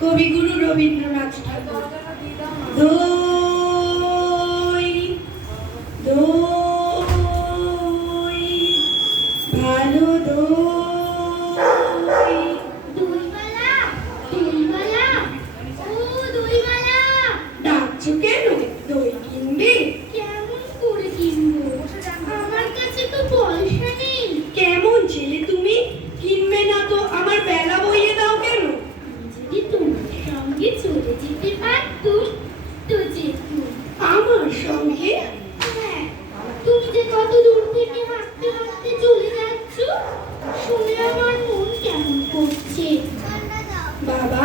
কবিগুরু রবীন্দ্রনাথ ঠাকুর। দই দই ভালো দই। দইওয়ালা, দইওয়ালা, ও দইওয়ালা, ডাকছো কেন? দই কিনবে? কেমন করে কিনবো? আমার কাছে তো পয়সা নেই। কেমন ছেলে তুমি? কিনবে না তো আমার বেলা বইয়ে দাও কেন? যদি তোমার সঙ্গে চলে যেতে পারতুম তো যেতুম। আমার সঙ্গে? হ্যাঁ, তুমি যে কত দূর থেকে হাঁটতে হাঁটতে চলে যাচ্ছ, শুনে আমার মন কেমন করছে। বাবা,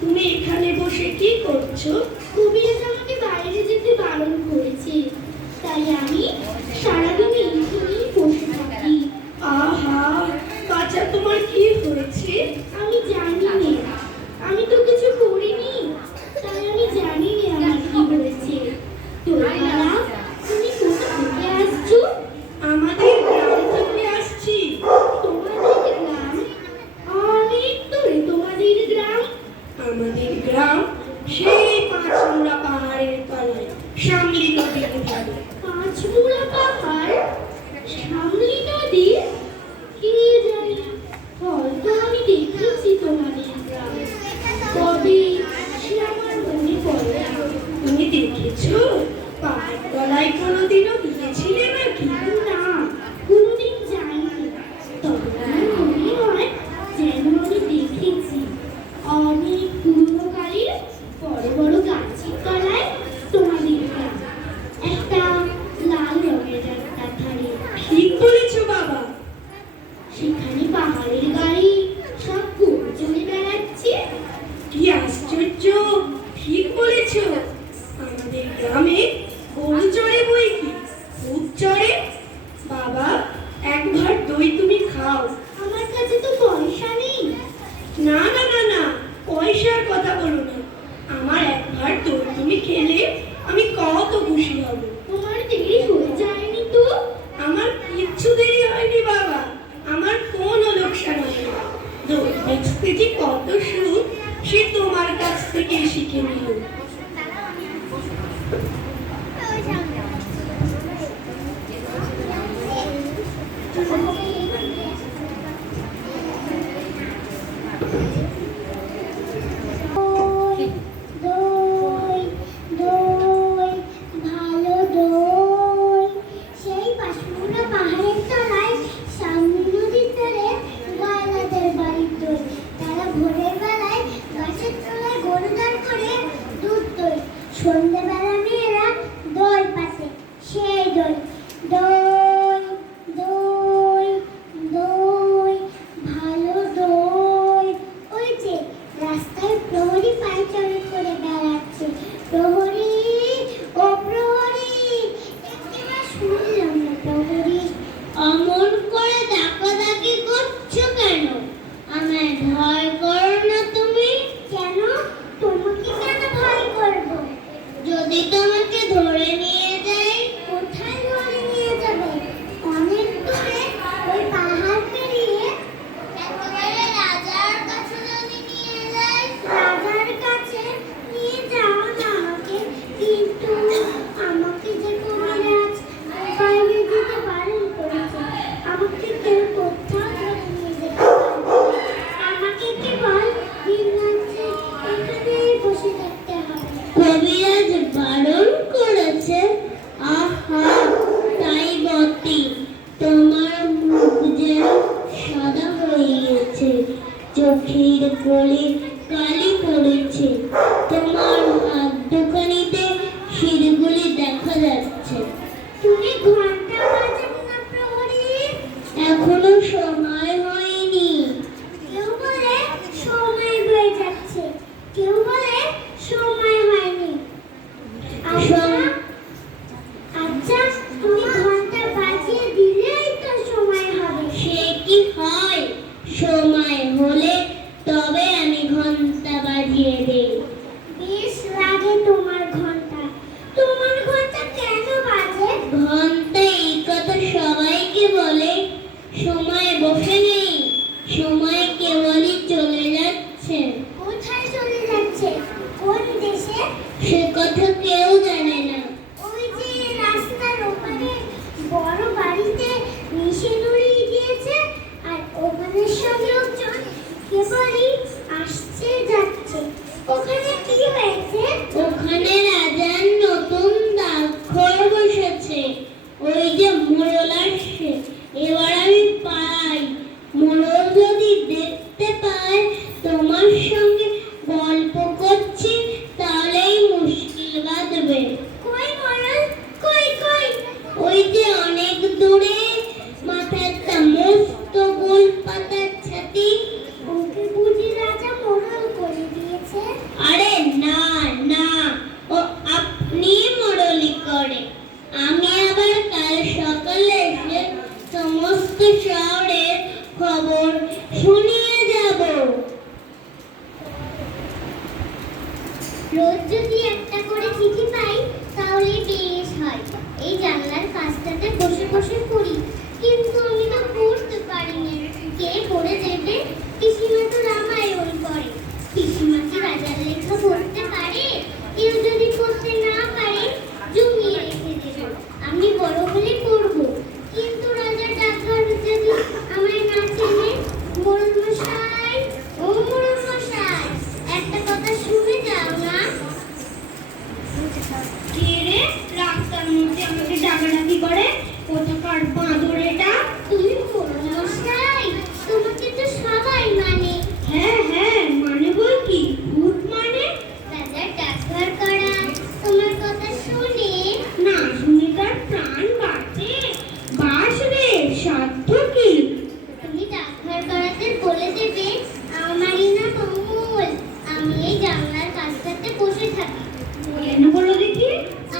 তুমি এখানে বসে কি করছো? কবিরাজ আমাকে বাইরে যেতে বারণ করেছে, তাই আমি সারাদিন এইখানেই বসে থাকি। আহা, বাচ্চা তোমার কি হয়েছে? আমি জানি না, আমি তো কিছু করিনি, তাই আমি জানি না আমার কি হয়েছে। দইওয়ালা, তুমি কোথা থেকে আসছো? আমাদের গ্রাম থেকে আসছি। তোমাদের গ্রাম? অনেক দূরে তোমাদের গ্রাম? আমাদের গ্রাম সেই পাঁচমুড়া পাহাড়ের তলায়, শামলি নদীর ধারে। পাঁচমুড়া পাহাড়, সামলি নদী, কে জানি, হয়তো আমি দেখেছি তোমাদের গ্রাম, তবে সে আমার মনে পড়ে না। তুমি দেখেছো? পাহাড় তলায় কোনোদিনও গিয়েছিলে নাকি? না, কোনোদিন যাইনি, তবে আমার মনে হয় যেন আমি দেখেছি অনেক পুরনো কালের বড় বড় গাছের তলায় তোমাদের গ্রাম, একটা লাল রঙের রাস্তার ধারে। ঠিক বলেছো বাবা। সেখানে পাহাড়ের গাড়ি সব গরু চলে বেড়াচ্ছে। কি আশ্চর্য! ঠিক বলেছো। আমাদের গ্রামে গরু চড়ে বই কি, খুব চড়ে। বাবা, এক ভার দই তুমি খাও। আমার কাছে তো পয়সা নেই। না না না না, পয়সার কথা বলো না। আমার এক ভার দই তুমি খেলে আমি কত খুশি হব। তোমার দেরি হয়ে যায়নি তো? আমার কিচ্ছু দেরি হয়নি বাবা, আমার কোনো লোকসান হয়নি। দই বেচতে যে কত সুখ সে তোমার কাছ থেকে শিখে নিল। দই, দই, দই, ভালো দই। সেই পাঁচমুড়া পাহাড়ের তলায় সামনে নদীর ধারে গয়লাদের বাড়ির দই। তারা ভোরের বেলায় গাছের তলায় গরু দাঁড় করে দুধ দই। সন্ধ্যেবেলা মেয়েরা দই পাতে, সেই দই। দই, দই, দই, ভালো দই। ওই যে রাস্তায় প্রহরী পায়চারি করে বেড়াচ্ছে। প্রহরী, ও প্রহরী, একটিবার শুনলাম না প্রহরী। অমন করে ডাকাডাকি করছো কেন? আমায় ভয় করো না তুমি? কেন? তোমাকে কেন ভয় করবো? যদি তোমাকে ধরে নিয়ে যাই? কোথায় ধরে নিয়ে যাবে? অনেক দূরে, ওই পাহাড় পেরিয়ে একেবারে রাজার কাছে যদি নিয়ে যাই? রাজার কাছে নিয়ে যাও না আমাকে, কিন্তু আমাকে যে কবিরাজ বাইরে যেতে বারণ করেছে, আমাকে কেউ কোথাও ধরে নিয়ে যেতে পারবে না। আমাকে কেবল দিনরাত্রি এখানেই বসে থাকতে হবে। কবিরাজ বারণ করেছে? আহা, তাই বটে। তোমার মুখ যেন সাদা হয়ে গেছে, চোখের কোলে কালি পড়েছে, তোমার হাত দুখানিতে শিরগুলি দেখা যাচ্ছে। তুমি ঘন্টা বাজাবে না প্রহরী? এখনো সময় হয়নি। কেউ বলে সময় হয়ে যাচ্ছে, কেউ বলে সময় হয়নি। আচ্ছা, আচ্ছা, তুমি ঘন্টা বাজিয়ে দিলেই তো সময় হবে। সে কি হয়? সময় হলে তবে আমি ঘন্টা বাজিয়ে দেই। বেশ লাগে তোমার ঘন্টা। তোমার ঘন্টা কেন বাজে? ঘন্টা সে কথা কেউ জানে না। ওই যে রাস্তার ওখানে বড় বাড়িতে মিশনারি দিয়েছে, আর ওখানে সব লোকজন কেবলই আসছে যাচ্ছে। ওখানে কি হয়েছে? ওখানে রাজার নতুন ডাকঘর বসেছে। ওই যে মোড়ল আসছে, এবার আমি পাই। মোড়ল যদি দেখতে পায় তোমার সঙ্গে গল্প করছি, তাহলেই মুশকিল বাঁধবে। কই মোড়ল? কই কই? ওই যে অনেক দূরে, মাথায় একটা মস্ত গোল পাতার ছাতি। ওকে বুঝি রাজা মোড়ল করে দিয়েছে? আরে না না, ও আপনি মোড়লি করে। আমি আবার কাল সকালে এসে সমস্ত শহরের খবর শুনিয়ে যাব। রোজ যদি একটা করে চিঠি পাই তাহলে বেশ হয়। এই জানলার কাছটাতে বসে বসে পড়ি, কিন্তু আমি তো পড়তে পারি না। কে পড়ে দেবে? পিসিমা তো রামায়ণ পড়ে। পিসিমা কি রাজার লেখা পড়তে পারে? কেউ যদি পড়তে না পারে জমিয়ে রেখে দেবে। আমি বড় হলে পড়বো, কিন্তু রাজার ডাকঘর যদি আমায় না চেনে। মোড়ল মশাই, ও মোড়ল মশাই, একটা কথা শুনে যাও না। কে রে রাস্তার মধ্যে আমাকে ডাকাডাকি করে? কোথাকার বাঁদর এটা? তুমি মোড়ল মশাই, তোমাকে তো সবাই মানে। হ্যাঁ হ্যাঁ, মানে বই কি? ভূত মানে? রাজার ডাকঘর করা তোমার কথা শুনে না শুনে তার প্রাণ বাঁচে? বাস রে, সাধ্য কি? তুমি ডাকঘর করাতে বলে দেবে আমারই নাম অমল। আমি এই জানলার কাছটাতে বসে থাকি। কেন বলো দেখি?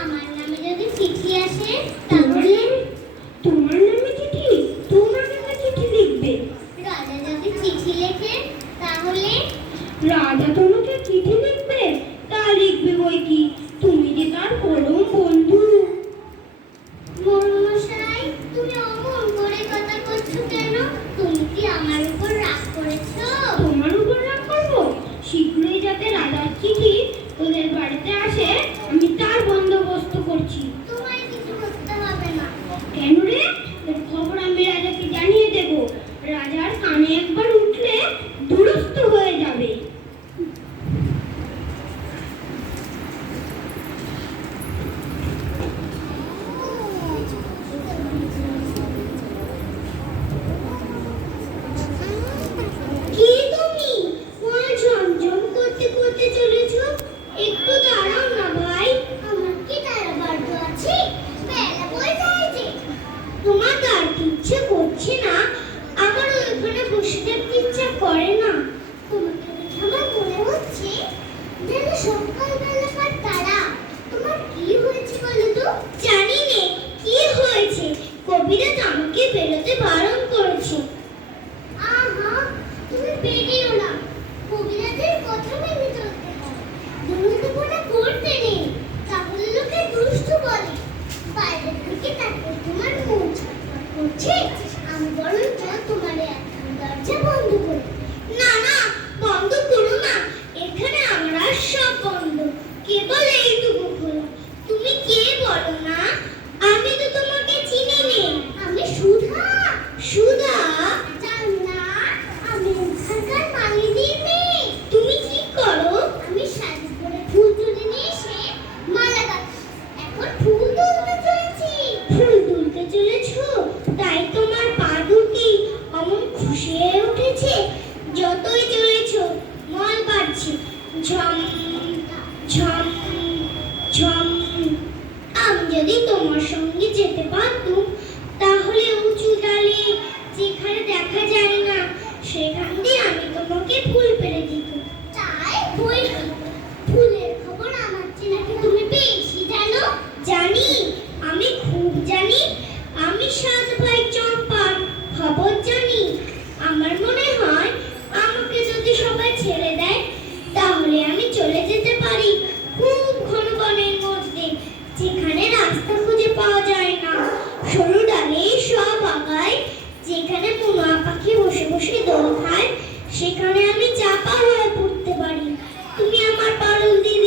আমার নামে যদি চিঠি আসে তোমার তাহলে নামে? তোমার নামে চিঠি? তোমার নামে চিঠি লিখবে? রাজা যদি চিঠি লেখে তাহলে রাজা তোমাকে চিঠি লিখবে? তা লিখবে বই কি, তুমি যে তার পরম বন্ধু। মোড়ল মশাই, তুমি অমন করে কথা করছো কেন? তুমি কি আমার উপর রাগ করেছো? তোমার উপর রাগ করবো? শীঘ্রই যাতে রাজার চিঠি তোদের বাড়িতে আসে, আমি তার বন্দোবস্ত করছি। তোমায় কিছু করতে হবে না। কেন রে? এর খবর আমি রাজাকে জানিয়ে দেব। রাজার কানে একবার উঠলে দুরস্ত হয়ে যাবে। কি তুমি মনে ঝমঝম করতে করতে চলেছো? একটু দাঁড়াও না ভাই। আমার কি দাঁড়াবার তো আছে? বেলা বই যাচ্ছে। তোমার দাঁড়াতে ইচ্ছে করছে না? আমারও এখানে বসে থাকতে ইচ্ছা করে না। তোমাকে দেখে আমার মনে হচ্ছে যেন সকালবেলাকার তারা। তোমার কি হয়েছে বলো তো? জানি নে কি হয়েছে। কবিরাজ আমাকে বেরোতে বারণ করেছে। আহা, তুমি বেরিও না। কবিরাজের কথা মেনে চলতে হয়। দুষ্টুপনা করতে নেই, তাহলে লোকে দুষ্টু বলে। বাইরে থেকে তাকে তোমার মন ছটফট করছে। আমি বরঞ্চ তোমার এখন দরজা বন্ধ করি। না না, বন্ধ করো না। এখানে আমরা সব বন্ধ, কেবল এইটুকু খোলা। তুমি কে বলো না? আমি তো তোমাকে চিনি নে। আমি সুধা। সুধা? জানো না, আমি এখানকার মালিনীর মেয়ে। তুমি কি করো? আমি শাড়ি পরে ফুল তুলে নিয়ে এসে মালা গাঁথি। এখন ফুল তুলতে চলেছি। ফুল তুলতে চলেছো? তাই তোমার পা দুটি অমন খুশিয়ে উঠেছে। যতই চলেছো মন বাড়ছে। ঝম ঝম ঝম। আমি যদি তোমার সঙ্গে যেতে পারতুম, তাহলে উঁচু ডালে যেখানে দেখা যায় না সেখান দিয়ে আমি তোমাকে ফুল পেড়ে দিতাম। তাই বই কি? ফুলের খবর আমার চেয়ে নাকি তুমি বেশি জানো? জানি, আমি খুব জানি। আমি 7 ভাই চম্পার খবর জানি। আমার মনে হয় আমাকে যদি সবাই ছেড়ে দেয় তাহলে আমি চলে যেতে পারি খুব ঘন বনের মধ্যে, যেখানে রাস্তা খুঁজে পাওয়া যায় না। সরু ডালে সব আগায়, যেখানে মনোয়া পাখি বসে বসে দোল খায়, সেখানে আমি চাপা হয়ে পড়তে পারি। তুমি আমার পারুল দিয়ে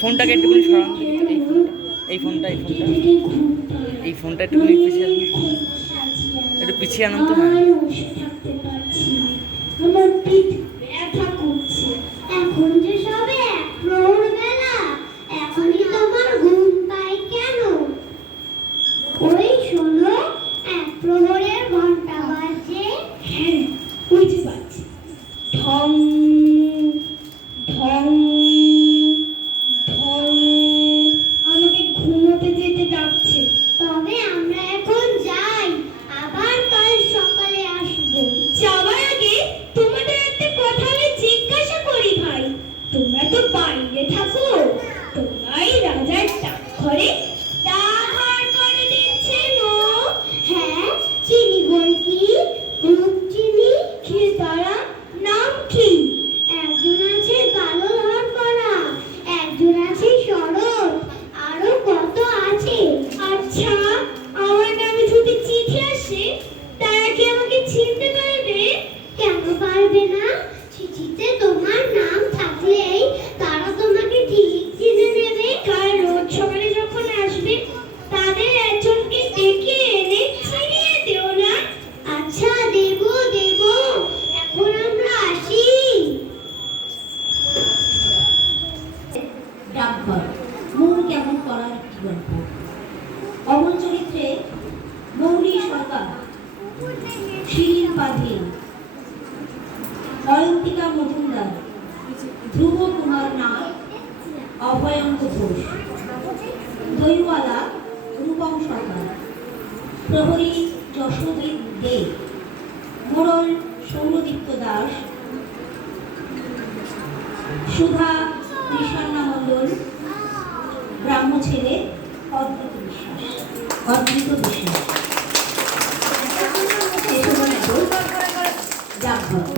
ফোনটাকে একটুখানি সরান, এই ফোনটা এই ফোনটা একটুখানি পিছিয়ে একটু পিছিয়ে আনুন তো। হ্যাঁ, থাকতে পারছি না, আমার পিঠ ব্যথা করছে। এখন যে সবে এক প্রহর বেলা, এখনই তোমার ঘুম পায় কেন? ওই শোনো, এক প্রহরের ঘন্টা বাজে। হ্যাঁ, ওই যে বাজছে, ঢং ঢং ঢং, আমাকে ঘুমোতে যেতে ডাকছে। তবে আমরা এখন যাই, আবার কাল সকালে আসবো। যাওয়ার আগে তোমাদের একটা কথা আমি জিজ্ঞাসা করি ভাই, তোমরা তো বাইরে থাকো, তোমরাই রাজার ডাকঘরে ডাকার করে দিচ্ছেন। হ্যাঁ, চিনি বই কি, রূপ চিনি। কে তারা, নাম কি? একজন আছে কালো ধার করা, একজন আছে শরৎ, আরো কত আছে। আচ্ছা, আমার নামে যদি চিঠি আসে, তারা কি আমাকে চিনতে পারবে? কেন পারবে না? চিঠিতে তোমার নাম থাকলেই তারা তোমাকে ঠিক চিনে নেবে। কাল রোজ সকালে যখন আসবে, তাদের একজনকে ডেকে এনে চিনিয়ে দিও না। আচ্ছা, দেবো দেবো, এখন আমরা আসি। ডাকঘর মন কেমন করার একটি গল্প। অমল চরিত্রে মৌরী সরকার, শিরিন পাধি, অয়ন্তিকা মজুমদার, ধ্রুব কুমার নাথ, অভয়ঙ্ক ঘোষ, দইওয়ালা রূপম সরকার, প্রহরী যশোদীপ দে, মোড়ল সৌরদীপ্ত দাস, সুধা কৃষ্ণা মণ্ডল, ব্রাহ্ম ছেলে অদ্ভুত বিশ্বাস। শেষ হলো ডাকঘর।